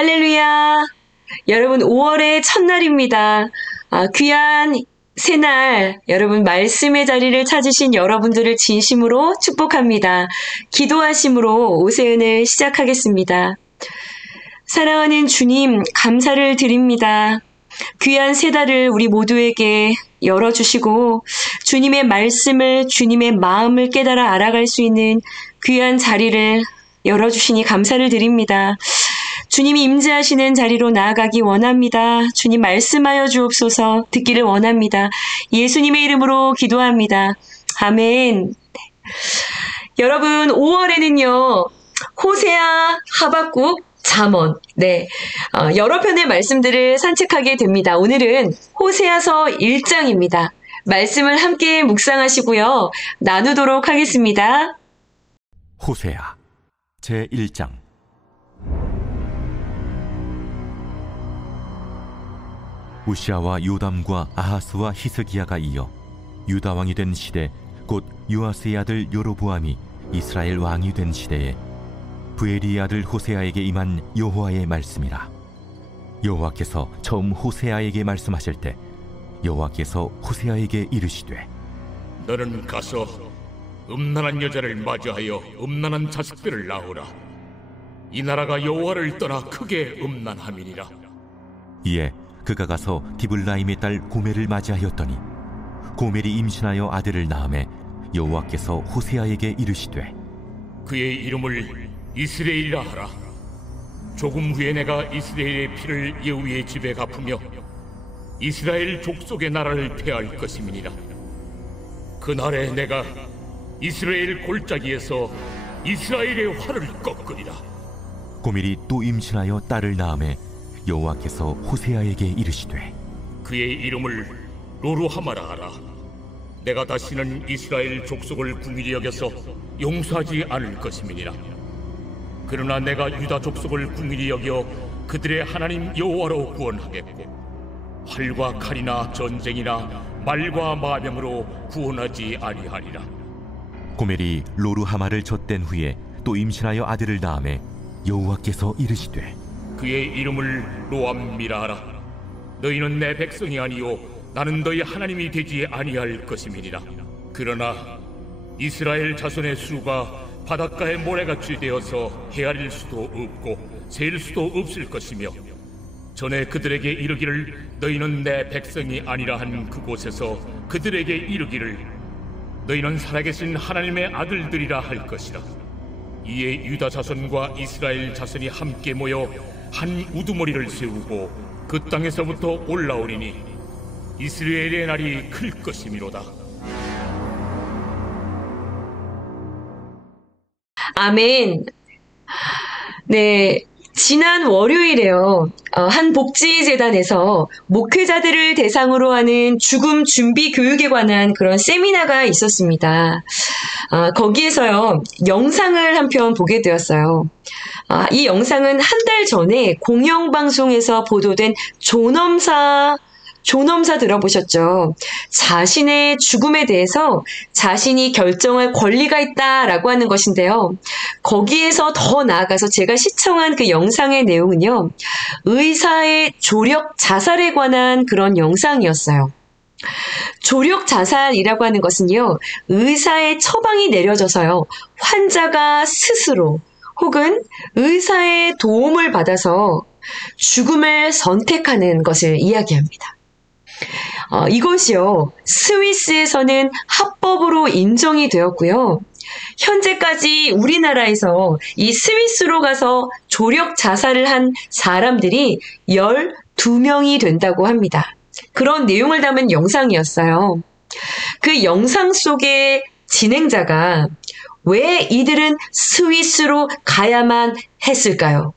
할렐루야! 여러분, 5월의 첫날입니다. 귀한 새날, 여러분, 말씀의 자리를 찾으신 여러분들을 진심으로 축복합니다. 기도하심으로 오세은을 시작하겠습니다. 사랑하는 주님, 감사를 드립니다. 귀한 새 달을 우리 모두에게 열어주시고 주님의 말씀을, 주님의 마음을 깨달아 알아갈 수 있는 귀한 자리를 열어주시니 감사를 드립니다. 주님이 임재하시는 자리로 나아가기 원합니다. 주님 말씀하여 주옵소서. 듣기를 원합니다. 예수님의 이름으로 기도합니다. 아멘. 여러분, 5월에는요. 호세아, 하박국, 잠언, 여러 편의 말씀들을 산책하게 됩니다. 오늘은 호세아서 1장입니다. 말씀을 함께 묵상하시고요. 나누도록 하겠습니다. 호세아 제1장. 우시아와 요담과 아하스와 히스기야가 이어 유다 왕이 된 시대, 곧 요아스의 아들 여로보암이 이스라엘 왕이 된 시대에 부엘리의 아들 호세아에게 임한 여호와의 말씀이라. 여호와께서 처음 호세아에게 말씀하실 때 여호와께서 호세아에게 이르시되, 너는 가서 음란한 여자를 맞이하여 음란한 자식들을 낳으라. 이 나라가 여호와를 떠나 크게 음란함이니라. 이에 그가 가서 디블라임의 딸 고멜을 맞이하였더니 고멜이 임신하여 아들을 낳음에 여호와께서 호세아에게 이르시되, 그의 이름을 이스라엘이라 하라. 조금 후에 내가 이스라엘의 피를 예후의 집에 갚으며 이스라엘 족속의 나라를 폐할 것임이니라. 그날에 내가 이스라엘 골짜기에서 이스라엘의 활을 꺾으리라. 고멜이 또 임신하여 딸을 낳음에 여호와께서 호세아에게 이르시되, 그의 이름을 로루하마라 하라. 내가 다시는 이스라엘 족속을 궁일히 여겨서 용서하지 않을 것임이니라. 그러나 내가 유다 족속을 궁일히 여겨 그들의 하나님 여호와로 구원하겠고 활과 칼이나 전쟁이나 말과 마병으로 구원하지 아니하리라. 고멜이 로루하마를 젖된 후에 또 임신하여 아들을 낳음에 여호와께서 이르시되, 그의 이름을 로암미라 하라. 너희는 내 백성이 아니요 나는 너희 하나님이 되지 아니할 것임이니라. 그러나 이스라엘 자손의 수가 바닷가의 모래같이 되어서 헤아릴 수도 없고 셀 수도 없을 것이며, 전에 그들에게 이르기를 너희는 내 백성이 아니라 한 그곳에서 그들에게 이르기를 너희는 살아계신 하나님의 아들들이라 할 것이라. 이에 유다 자손과 이스라엘 자손이 함께 모여 한 우두머리를 세우고 그 땅에서부터 올라오리니 이스라엘의 날이 클 것이미로다. 아멘. 지난 월요일에요. 한 복지재단에서 목회자들을 대상으로 하는 죽음 준비 교육에 관한 그런 세미나가 있었습니다. 거기에서요, 영상을 한 편 보게 되었어요. 이 영상은 한 달 전에 공영방송에서 보도된 존엄사 들어보셨죠? 자신의 죽음에 대해서 자신이 결정할 권리가 있다라고 하는 것인데요. 거기에서 더 나아가서 제가 시청한 그 영상의 내용은요, 의사의 조력 자살에 관한 그런 영상이었어요. 조력 자살이라고 하는 것은요, 의사의 처방이 내려져서요, 환자가 스스로 혹은 의사의 도움을 받아서 죽음을 선택하는 것을 이야기합니다. 이것이요, 스위스에서는 합법으로 인정이 되었고요. 현재까지 우리나라에서 이 스위스로 가서 조력 자살을 한 사람들이 12명이 된다고 합니다. 그런 내용을 담은 영상이었어요. 그 영상 속의 진행자가 왜 이들은 스위스로 가야만 했을까요?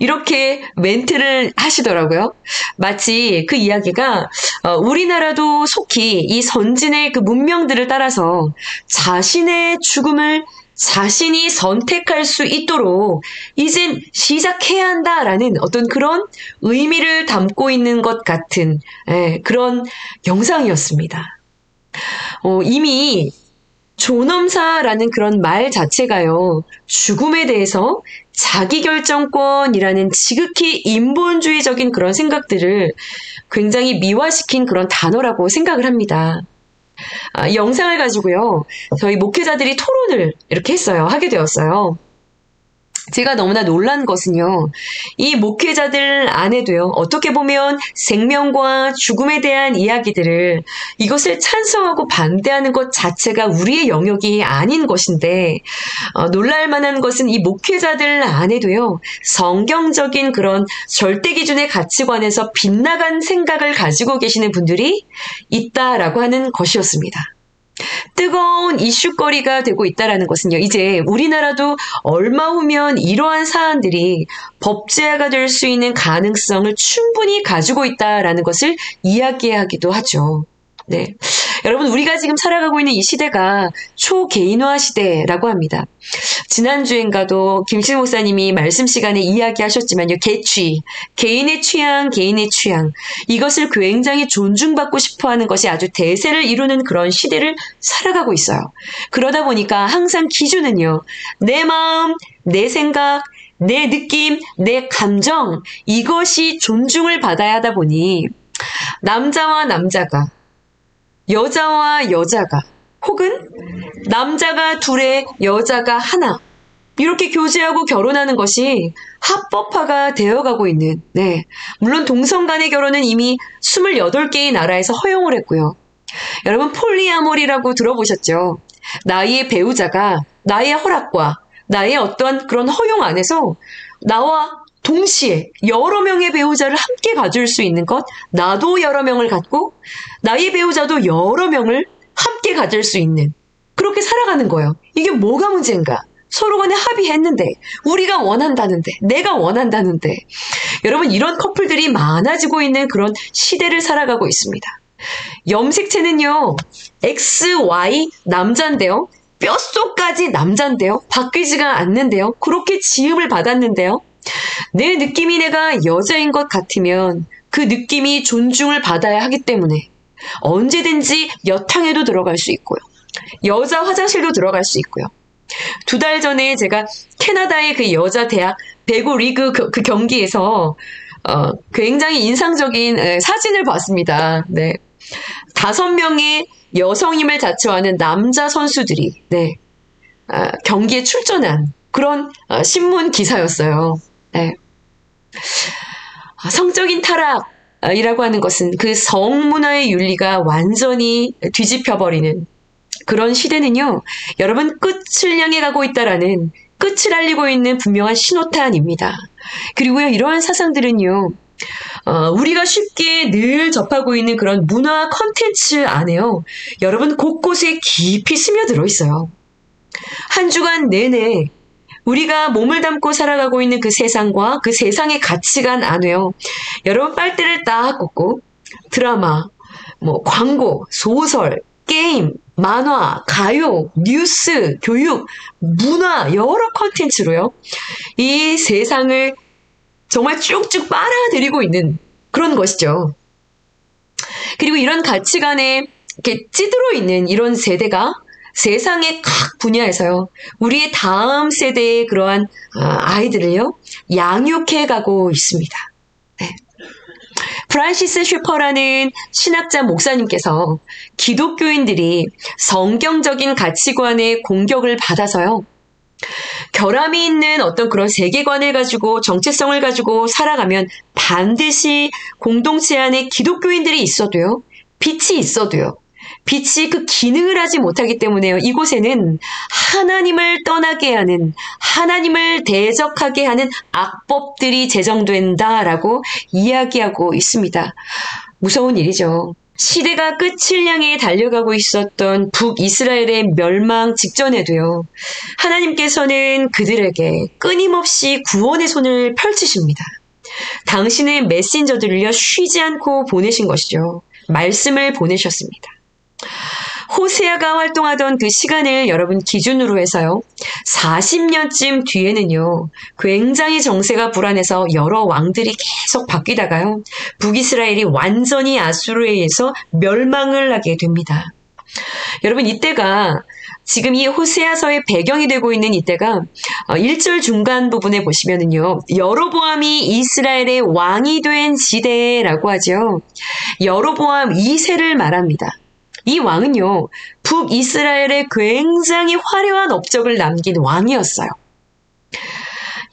이렇게 멘트를 하시더라고요. 마치 그 이야기가 우리나라도 속히 이 선진의 그 문명들을 따라서 자신의 죽음을 자신이 선택할 수 있도록 이젠 시작해야 한다라는 어떤 그런 의미를 담고 있는 것 같은 그런 영상이었습니다. 이미 존엄사라는 그런 말 자체가요, 죽음에 대해서 자기결정권이라는 지극히 인본주의적인 그런 생각들을 굉장히 미화시킨 그런 단어라고 생각을 합니다. 영상을 가지고요, 저희 목회자들이 토론을 이렇게 하게 되었어요. 제가 너무나 놀란 것은요, 이 목회자들 안에도요, 어떻게 보면 생명과 죽음에 대한 이야기들을, 이것을 찬성하고 반대하는 것 자체가 우리의 영역이 아닌 것인데, 놀랄 만한 것은 이 목회자들 안에도요, 성경적인 그런 절대 기준의 가치관에서 빗나간 생각을 가지고 계시는 분들이 있다라고 하는 것이었습니다. 뜨거운 이슈거리가 되고 있다는 것은요, 이제 우리나라도 얼마 후면 이러한 사안들이 법제화가 될 수 있는 가능성을 충분히 가지고 있다는 것을 이야기하기도 하죠. 네. 여러분, 우리가 지금 살아가고 있는 이 시대가 초개인화 시대라고 합니다. 지난주엔가도 김신 목사님이 말씀 시간에 이야기하셨지만요, 개취, 개인의 취향, 이것을 굉장히 존중받고 싶어하는 것이 아주 대세를 이루는 그런 시대를 살아가고 있어요. 그러다 보니까 항상 기준은요, 내 마음, 내 생각, 내 느낌, 내 감정, 이것이 존중을 받아야 하다 보니 남자와 남자가, 여자와 여자가, 혹은 남자가 둘에 여자가 하나, 이렇게 교제하고 결혼하는 것이 합법화가 되어가고 있는, 네. 물론 동성 간의 결혼은 이미 28개의 나라에서 허용을 했고요. 여러분, 폴리아모리라고 들어보셨죠? 나의 배우자가 나의 허락과 나의 어떤 그런 허용 안에서 나와 동시에 여러 명의 배우자를 함께 가질 수 있는 것, 나도 여러 명을 갖고 나의 배우자도 여러 명을 함께 가질 수 있는, 그렇게 살아가는 거예요. 이게 뭐가 문제인가? 서로 간에 합의했는데, 우리가 원한다는데, 내가 원한다는데. 여러분, 이런 커플들이 많아지고 있는 그런 시대를 살아가고 있습니다. 염색체는요, XY 남자인데요, 뼛속까지 남자인데요, 바뀌지가 않는데요, 그렇게 지음을 받았는데요, 내 느낌이 내가 여자인 것 같으면 그 느낌이 존중을 받아야 하기 때문에 언제든지 여탕에도 들어갈 수 있고요, 여자 화장실도 들어갈 수 있고요. 2달 전에 제가 캐나다의 그 여자 대학 배구 리그 그 경기에서 굉장히 인상적인 사진을 봤습니다. 네. 5명의 여성임을 자처하는 남자 선수들이, 네, 경기에 출전한 그런 신문 기사였어요. 네. 성적인 타락이라고 하는 것은 그 성문화의 윤리가 완전히 뒤집혀버리는 그런 시대는요, 여러분, 끝을 향해 가고 있다라는, 끝을 알리고 있는 분명한 신호탄입니다. 그리고요, 이러한 사상들은요, 우리가 쉽게 늘 접하고 있는 그런 문화 컨텐츠 안에요, 여러분, 곳곳에 깊이 스며들어 있어요. 한 주간 내내 우리가 몸을 담고 살아가고 있는 그 세상과 그 세상의 가치관 안에요, 여러분, 빨대를 딱 꽂고 드라마, 광고, 소설, 게임, 만화, 가요, 뉴스, 교육, 문화, 여러 컨텐츠로요, 이 세상을 정말 쭉쭉 빨아들이고 있는 그런 것이죠. 그리고 이런 가치관에 이렇게 찌들어 있는 이런 세대가 세상의 각 분야에서요, 우리의 다음 세대의 그러한 아이들을요, 양육해 가고 있습니다. 네. 프란시스 슈퍼라는 신학자 목사님께서 기독교인들이 성경적인 가치관의 공격을 받아서요, 결함이 있는 어떤 그런 세계관을 가지고 정체성을 가지고 살아가면 반드시 공동체 안에 기독교인들이 있어도요, 빛이 있어도요, 빛이 그 기능을 하지 못하기 때문에요, 이곳에는 하나님을 떠나게 하는, 하나님을 대적하게 하는 악법들이 제정된다라고 이야기하고 있습니다. 무서운 일이죠. 시대가 끝을 향해 달려가고 있었던 북이스라엘의 멸망 직전에도요, 하나님께서는 그들에게 끊임없이 구원의 손을 펼치십니다. 당신의 메신저들을요, 쉬지 않고 보내신 것이죠. 말씀을 보내셨습니다. 호세아가 활동하던 그 시간을 여러분 기준으로 해서요, 40년쯤 뒤에는요, 굉장히 정세가 불안해서 여러 왕들이 계속 바뀌다가요, 북이스라엘이 완전히 아수르에 의해서 멸망을 하게 됩니다. 여러분, 이때가 지금 이 호세아서의 배경이 되고 있는 이때가 1절 중간 부분에 보시면은요. 여로보암이 이스라엘의 왕이 된 시대라고 하죠. 여로보암 2세를 말합니다. 이 왕은요. 북이스라엘에 굉장히 화려한 업적을 남긴 왕이었어요.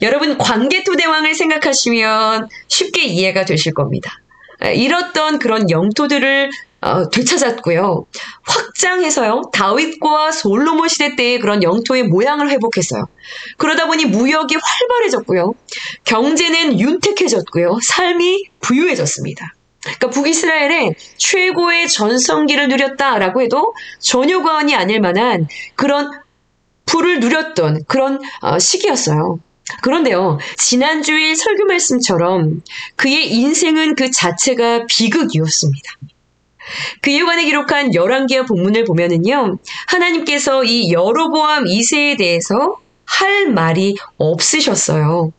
여러분, 광개토대왕을 생각하시면 쉽게 이해가 되실 겁니다. 잃었던 그런 영토들을 되찾았고요. 확장해서요. 다윗과 솔로몬 시대 때의 그런 영토의 모양을 회복했어요. 그러다 보니 무역이 활발해졌고요. 경제는 윤택해졌고요. 삶이 부유해졌습니다. 그러니까 북이스라엘의 최고의 전성기를 누렸다라고 해도 전혀 과언이 아닐 만한 그런 부를 누렸던 그런 시기였어요. 그런데요, 지난주일 설교 말씀처럼 그의 인생은 그 자체가 비극이었습니다. 그에 관해 기록한 열왕기하 본문을 보면은요, 하나님께서 이 여로보암 2세에 대해서 할 말이 없으셨어요.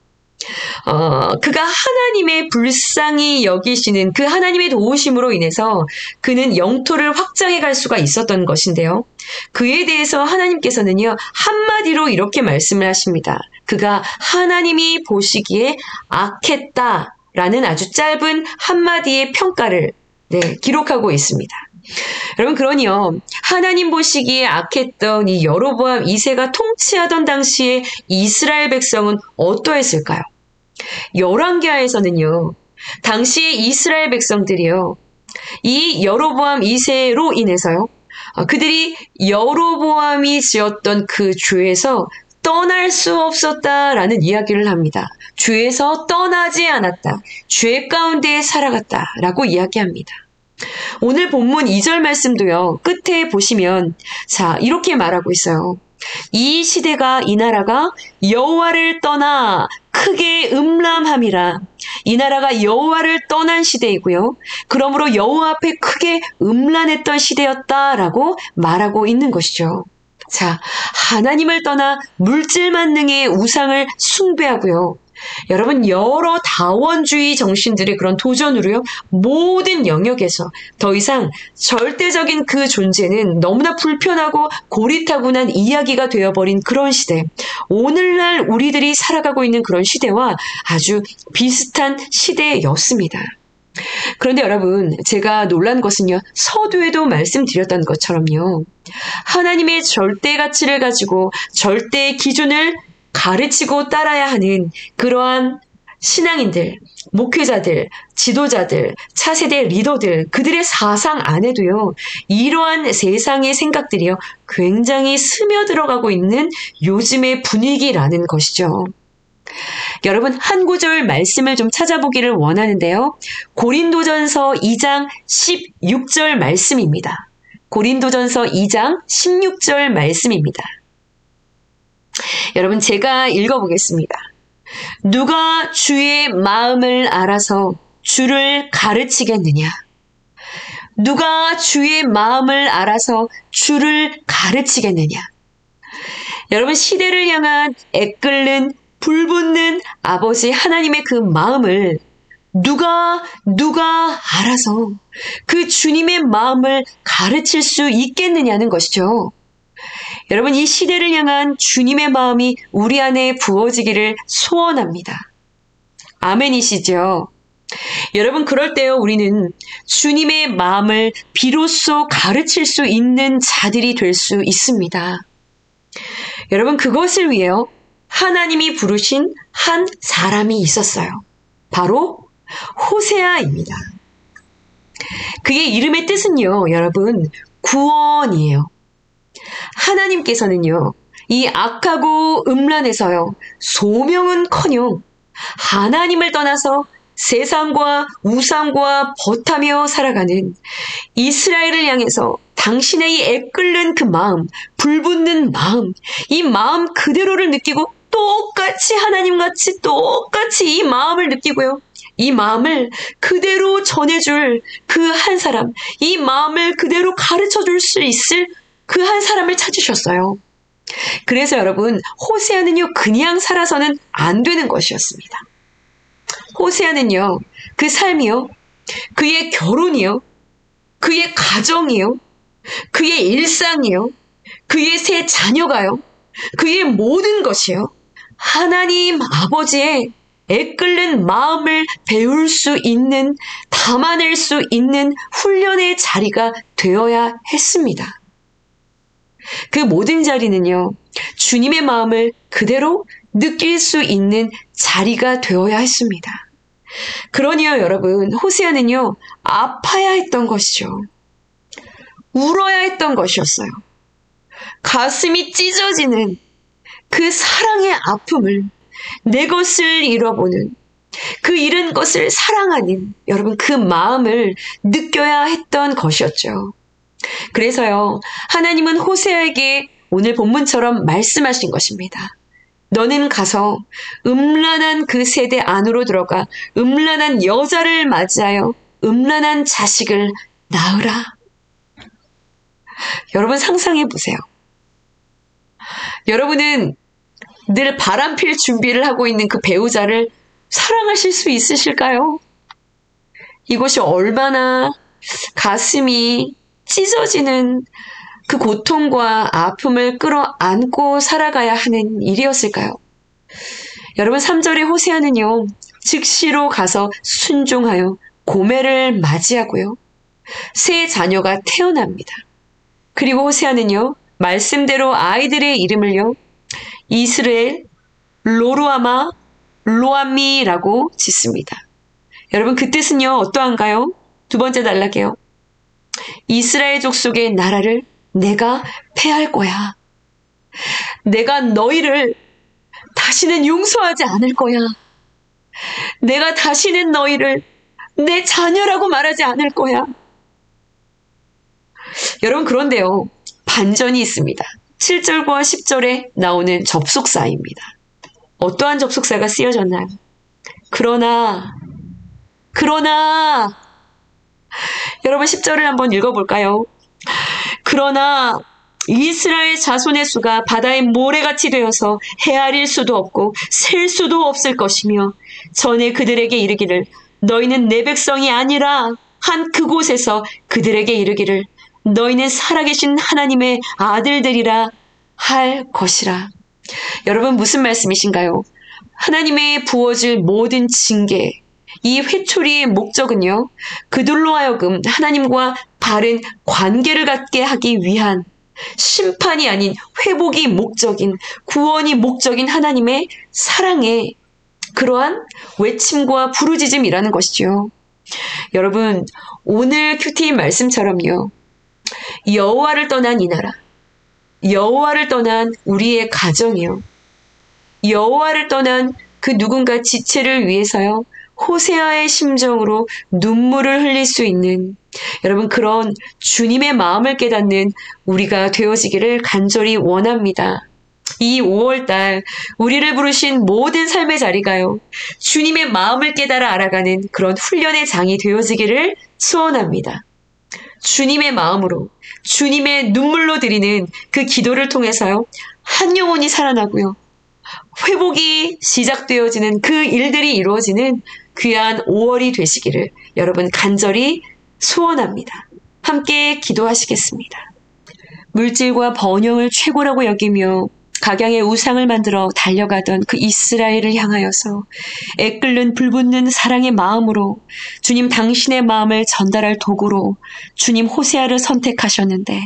그가 하나님의 불쌍히 여기시는 그 하나님의 도우심으로 인해서 그는 영토를 확장해 갈 수가 있었던 것인데요. 그에 대해서 하나님께서는요, 한마디로 이렇게 말씀을 하십니다. 그가 하나님이 보시기에 악했다라는 아주 짧은 한마디의 평가를 기록하고 있습니다. 여러분, 그러니요, 하나님 보시기에 악했던 이 여로보암 2세가 통치하던 당시에 이스라엘 백성은 어떠했을까요? 열왕기하에서는요, 당시에 이스라엘 백성들이요, 이 여로보암 2세로 인해서요, 그들이 여로보암이 지었던 그 죄에서 떠날 수 없었다라는 이야기를 합니다. 죄에서 떠나지 않았다. 죄 가운데 살아갔다라고 이야기합니다. 오늘 본문 2절 말씀도요. 끝에 보시면 이렇게 말하고 있어요. 이 시대가 이 나라가 여호와를 떠나 크게 음란함이라. 이 나라가 여호와를 떠난 시대이고요. 그러므로 여호와 앞에 크게 음란했던 시대였다라고 말하고 있는 것이죠. 하나님을 떠나 물질만능의 우상을 숭배하고요. 여러분, 여러 다원주의 정신들의 그런 도전으로요, 모든 영역에서 더 이상 절대적인 그 존재는 너무나 불편하고 고리타분한 이야기가 되어버린 그런 시대, 오늘날 우리들이 살아가고 있는 그런 시대와 아주 비슷한 시대였습니다. 그런데 여러분, 제가 놀란 것은요, 서두에도 말씀드렸던 것처럼요, 하나님의 절대 가치를 가지고 절대 기준을 가르치고 따라야 하는 그러한 신앙인들, 목회자들, 지도자들, 차세대 리더들, 그들의 사상 안에도요, 이러한 세상의 생각들이요, 굉장히 스며들어가고 있는 요즘의 분위기라는 것이죠. 여러분, 한 구절 말씀을 좀 찾아보기를 원하는데요. 고린도전서 2장 16절 말씀입니다. 고린도전서 2장 16절 말씀입니다. 여러분, 제가 읽어보겠습니다. 누가 주의 마음을 알아서 주를 가르치겠느냐? 누가 주의 마음을 알아서 주를 가르치겠느냐? 여러분, 시대를 향한 애끓는 불붙는 아버지 하나님의 그 마음을 누가 알아서 그 주님의 마음을 가르칠 수 있겠느냐는 것이죠. 여러분, 이 시대를 향한 주님의 마음이 우리 안에 부어지기를 소원합니다. 아멘이시죠? 여러분, 그럴 때요, 우리는 주님의 마음을 비로소 가르칠 수 있는 자들이 될 수 있습니다. 여러분, 그것을 위해요, 하나님이 부르신 한 사람이 있었어요. 바로 호세아입니다. 그의 이름의 뜻은요, 여러분, 구원이에요. 하나님께서는요, 이 악하고 음란해서요, 소명은커녕 하나님을 떠나서 세상과 우상과 버타며 살아가는 이스라엘을 향해서 당신의 이 애끓는 그 마음, 불붙는 마음, 이 마음 그대로를 느끼고 똑같이 하나님같이 똑같이 이 마음을 느끼고요. 이 마음을 그대로 전해줄 그 한 사람, 이 마음을 그대로 가르쳐줄 수 있을 그 한 사람을 찾으셨어요. 그래서 여러분, 호세아는요, 그냥 살아서는 안 되는 것이었습니다. 호세아는요, 그 삶이요, 그의 결혼이요, 그의 가정이요, 그의 일상이요. 그의 세 자녀가요. 그의 모든 것이요. 하나님 아버지의 애끓는 마음을 배울 수 있는, 담아낼 수 있는 훈련의 자리가 되어야 했습니다. 그 모든 자리는요, 주님의 마음을 그대로 느낄 수 있는 자리가 되어야 했습니다. 그러니요, 여러분, 호세아는요, 아파야 했던 것이죠. 울어야 했던 것이었어요. 가슴이 찢어지는 그 사랑의 아픔을, 내 것을 잃어보는, 그 잃은 것을 사랑하는, 여러분, 그 마음을 느껴야 했던 것이었죠. 그래서요, 하나님은 호세아에게 오늘 본문처럼 말씀하신 것입니다. 너는 가서 음란한 그 세대 안으로 들어가 음란한 여자를 맞이하여 음란한 자식을 낳으라. 여러분 상상해 보세요. 여러분은 늘 바람필 준비를 하고 있는 그 배우자를 사랑하실 수 있으실까요? 이것이 얼마나 가슴이 찢어지는 그 고통과 아픔을 끌어안고 살아가야 하는 일이었을까요? 여러분 3절의 호세아는요, 즉시로 가서 순종하여 고매를 맞이하고요, 세 자녀가 태어납니다. 그리고 호세아는요, 말씀대로 아이들의 이름을요, 이스라엘, 로루아마, 로암미라고 짓습니다. 여러분 그 뜻은요, 어떠한가요? 두 번째 단락이에요. 이스라엘 족속의 나라를 내가 패할 거야. 내가 너희를 다시는 용서하지 않을 거야. 내가 다시는 너희를 내 자녀라고 말하지 않을 거야. 여러분 그런데요, 반전이 있습니다. 7절과 10절에 나오는 접속사입니다. 어떠한 접속사가 쓰여졌나요? 그러나 여러분 10절을 한번 읽어볼까요? 그러나 이스라엘 자손의 수가 바다의 모래같이 되어서 헤아릴 수도 없고 셀 수도 없을 것이며 전에 그들에게 이르기를 너희는 내 백성이 아니라 한 그곳에서 그들에게 이르기를 너희는 살아계신 하나님의 아들들이라 할 것이라. 여러분 무슨 말씀이신가요? 하나님의 부어질 모든 징계, 이 회초리의 목적은요, 그들로 하여금 하나님과 바른 관계를 갖게 하기 위한, 심판이 아닌 회복이 목적인, 구원이 목적인 하나님의 사랑의 그러한 외침과 부르짖음이라는 것이죠. 여러분 오늘 큐티 말씀처럼요, 여호와를 떠난 이 나라, 여호와를 떠난 우리의 가정이요, 여호와를 떠난 그 누군가 지체를 위해서요, 호세아의 심정으로 눈물을 흘릴 수 있는, 여러분 그런 주님의 마음을 깨닫는 우리가 되어지기를 간절히 원합니다. 이 5월달 우리를 부르신 모든 삶의 자리가요, 주님의 마음을 깨달아 알아가는 그런 훈련의 장이 되어지기를 소원합니다. 주님의 마음으로, 주님의 눈물로 드리는 그 기도를 통해서요, 한 영혼이 살아나고요, 회복이 시작되어지는 그 일들이 이루어지는 귀한 5월이 되시기를 여러분 간절히 소원합니다. 함께 기도하시겠습니다. 물질과 번영을 최고라고 여기며 각양의 우상을 만들어 달려가던 그 이스라엘을 향하여서 애끓는 불붙는 사랑의 마음으로 주님 당신의 마음을 전달할 도구로 주님 호세아를 선택하셨는데,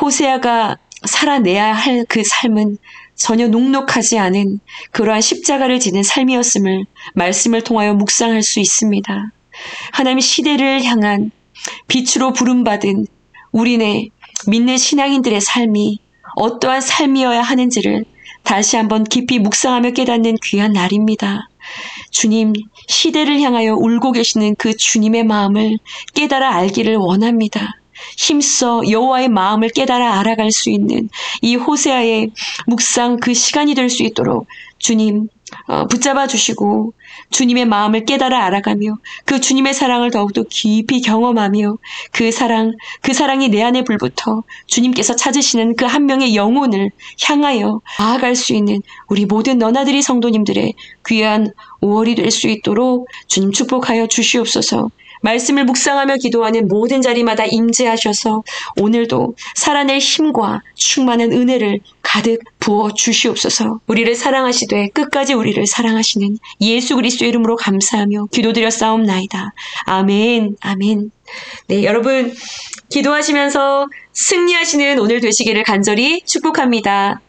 호세아가 살아내야 할 그 삶은 전혀 녹록하지 않은 그러한 십자가를 지는 삶이었음을 말씀을 통하여 묵상할 수 있습니다. 하나님 시대를 향한 빛으로 부름받은 우리네 믿는 신앙인들의 삶이 어떠한 삶이어야 하는지를 다시 한번 깊이 묵상하며 깨닫는 귀한 날입니다. 주님, 시대를 향하여 울고 계시는 그 주님의 마음을 깨달아 알기를 원합니다. 힘써 여호와의 마음을 깨달아 알아갈 수 있는 이 호세아의 묵상 그 시간이 될 수 있도록 주님 붙잡아 주시고, 주님의 마음을 깨달아 알아가며 그 주님의 사랑을 더욱더 깊이 경험하며 그 사랑이 내 안에 불붙어 주님께서 찾으시는 그 한 명의 영혼을 향하여 나아갈 수 있는 우리 모든 너나들이 성도님들의 귀한 5월이 될 수 있도록 주님 축복하여 주시옵소서. 말씀을 묵상하며 기도하는 모든 자리마다 임재하셔서 오늘도 살아낼 힘과 충만한 은혜를 가득 부어 주시옵소서. 우리를 사랑하시되 끝까지 우리를 사랑하시는 예수 그리스도의 이름으로 감사하며 기도드렸사옵나이다. 아멘. 아멘. 네, 여러분 기도하시면서 승리하시는 오늘 되시기를 간절히 축복합니다.